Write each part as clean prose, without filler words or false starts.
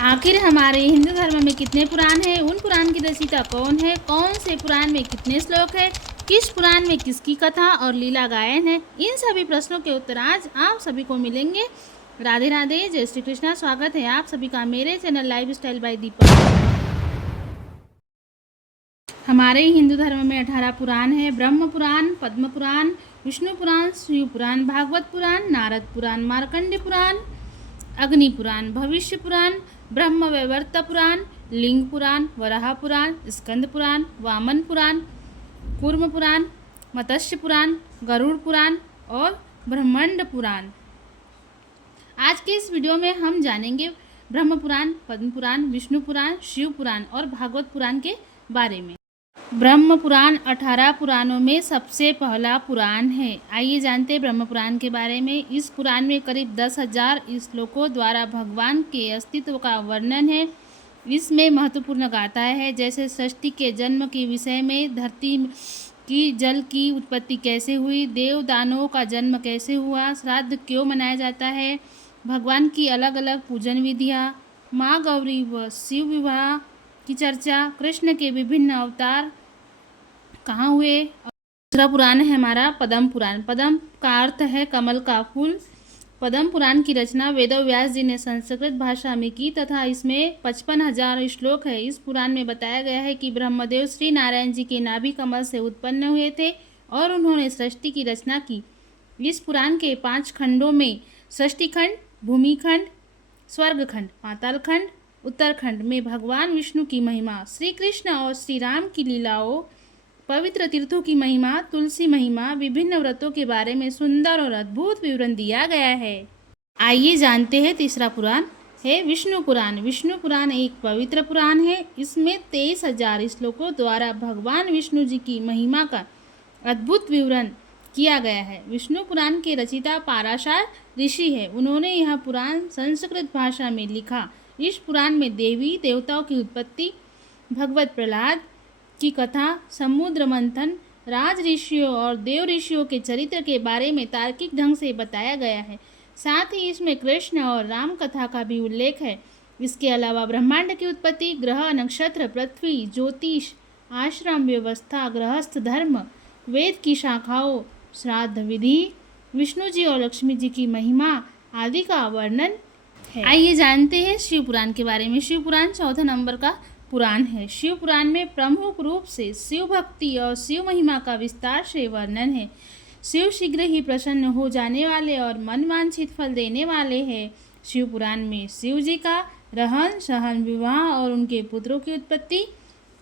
आखिर हमारे हिंदू धर्म में कितने पुराण हैं, उन पुराण की रचयिता कौन है, कौन से पुराण में कितने श्लोक है, किस पुराण में किसकी कथा और लीला गायन है, इन सभी प्रश्नों के उत्तर आज आप सभी को मिलेंगे। राधे राधे, जय श्री कृष्णा। स्वागत है आप सभी का मेरे चैनल लाइफ स्टाइल बाय दीपक। हमारे हिंदू धर्म में 18 पुराण है। ब्रह्म पुराण, पद्म पुराण, विष्णु पुराण, शिव पुराण, भागवत पुराण, नारद पुराण, मार्कंडेय पुराण, अग्नि पुराण, भविष्य पुराण, ब्रह्म वैवर्त पुराण, लिंग पुराण, वराह पुराण, स्कंद पुराण, वामन पुराण, कूर्म पुराण, मत्स्य पुराण, गरुड़ पुराण और ब्रह्मांड पुराण। आज के इस वीडियो में हम जानेंगे ब्रह्म पुराण, पद्म पुराण, विष्णु पुराण, शिव पुराण और भागवत पुराण के बारे में। ब्रह्म पुराण 18 पुराणों में सबसे पहला पुराण है। आइए जानते हैं ब्रह्म पुराण के बारे में। इस पुराण में करीब 10,000 श्लोकों द्वारा भगवान के अस्तित्व का वर्णन है। इसमें महत्वपूर्ण गाथाएं हैं, जैसे सृष्टि के जन्म के विषय में, धरती की जल की उत्पत्ति कैसे हुई, देव दानवों का जन्म कैसे हुआ, श्राद्ध क्यों मनाया जाता है, भगवान की अलग अलग पूजन विधियाँ, माँ गौरी व शिव विवाह की चर्चा, कृष्ण के विभिन्न अवतार कहाँ हुए। दूसरा पुराण है हमारा पद्म पुराण। पद्म का अर्थ है कमल का फूल। पद्म पुराण की रचना वेदव्यास जी ने संस्कृत भाषा में की तथा इसमें 55,000 श्लोक है। इस पुराण में बताया गया है कि ब्रह्मदेव श्री नारायण जी के नाभि कमल से उत्पन्न हुए थे और उन्होंने सृष्टि की रचना की। इस पुराण के 5 खंडों में सृष्टिखंड, भूमिखंड, स्वर्गखंड, पातालखंड, उत्तरखंड में भगवान विष्णु की महिमा, श्री कृष्ण और श्री राम की लीलाओं, पवित्र तीर्थों की महिमा, तुलसी महिमा, विभिन्न व्रतों के बारे में सुंदर और अद्भुत विवरण दिया गया है। आइए जानते हैं तीसरा पुराण है विष्णु पुराण। विष्णु पुराण एक पवित्र पुराण है। इसमें 23,000 श्लोकों द्वारा भगवान विष्णु जी की महिमा का अद्भुत विवरण किया गया है। विष्णु पुराण के रचयिता पाराशर ऋषि है। उन्होंने यह पुराण संस्कृत भाषा में लिखा। इस पुराण में देवी देवताओं की उत्पत्ति, भगवत प्रहलाद की कथा, समुद्र मंथन, राज ऋषियों और देव ऋषियों के चरित्र के बारे में तार्किक ढंग से बताया गया है। साथ ही इसमें कृष्ण और राम कथा का भी उल्लेख है। इसके अलावा ब्रह्मांड की उत्पत्ति, ग्रह, नक्षत्र, पृथ्वी, ज्योतिष, आश्रम व्यवस्था, गृहस्थ धर्म, वेद की शाखाओं, श्राद्ध विधि, विष्णु जी और लक्ष्मी जी की महिमा आदि का वर्णन है। आइए जानते हैं शिव पुराण के बारे में। शिव पुराण 14 नंबर का पुराण है। शिव पुराण में प्रमुख रूप से शिव भक्ति और शिव महिमा का विस्तार से वर्णन है। शिव शीघ्र ही प्रसन्न हो जाने वाले और मन वांछित फल देने वाले हैं। शिव पुराण में शिव जी का रहन सहन, विवाह और उनके पुत्रों की उत्पत्ति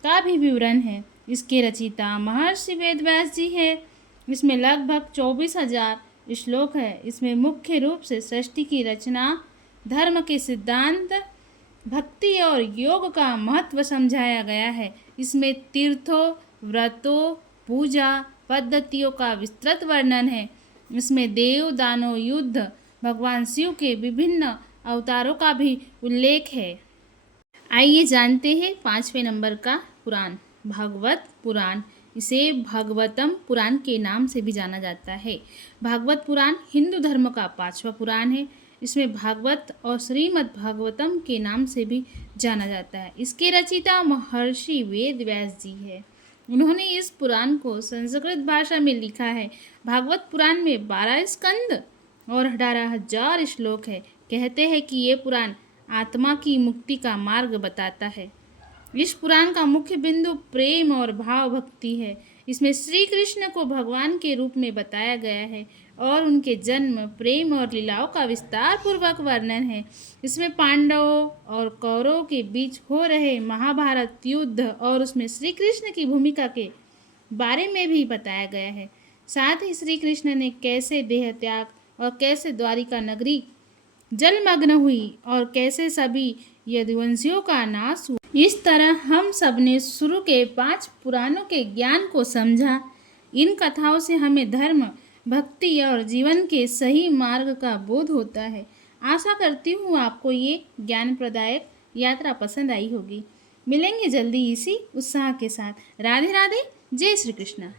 का भी विवरण है। इसके रचयिता महर्षि वेदव्यास जी है। इसमें लगभग 24,000 श्लोक है। इसमें मुख्य रूप से सृष्टि की रचना, धर्म के सिद्धांत, भक्ति और योग का महत्व समझाया गया है। इसमें तीर्थों, व्रतों, पूजा पद्धतियों का विस्तृत वर्णन है। इसमें देव दानव युद्ध, भगवान शिव के विभिन्न अवतारों का भी उल्लेख है। आइए जानते हैं 5वें नंबर का पुराण भागवत पुराण। इसे भागवतम पुराण के नाम से भी जाना जाता है। भागवत पुराण हिंदू धर्म का 5वां पुराण है। इसमें भागवत और श्रीमद् भागवतम के नाम से भी जाना जाता है। इसके रचयिता महर्षि वेद व्यास जी है। उन्होंने इस पुराण को संस्कृत भाषा में लिखा है। भागवत पुराण में 12 स्कंद और 18,000 श्लोक है। कहते हैं कि ये पुराण आत्मा की मुक्ति का मार्ग बताता है। इस पुराण का मुख्य बिंदु प्रेम और भाव भक्ति है। इसमें श्री कृष्ण को भगवान के रूप में बताया गया है और उनके जन्म, प्रेम और लीलाओं का विस्तार पूर्वक वर्णन है। इसमें पांडवों और कौरवों के बीच हो रहे महाभारत युद्ध और उसमें श्री कृष्ण की भूमिका के बारे में भी बताया गया है। साथ ही श्री कृष्ण ने कैसे देह त्याग और कैसे द्वारिका नगरी जलमग्न हुई और कैसे सभी यदुवंशियों का नाश हुआ। इस तरह हम सब ने शुरू के 5 पुराणों के ज्ञान को समझा। इन कथाओं से हमें धर्म, भक्ति और जीवन के सही मार्ग का बोध होता है। आशा करती हूँ आपको ये ज्ञानप्रदायक यात्रा पसंद आई होगी। मिलेंगे जल्दी इसी उत्साह के साथ। राधे राधे, जय श्री कृष्ण।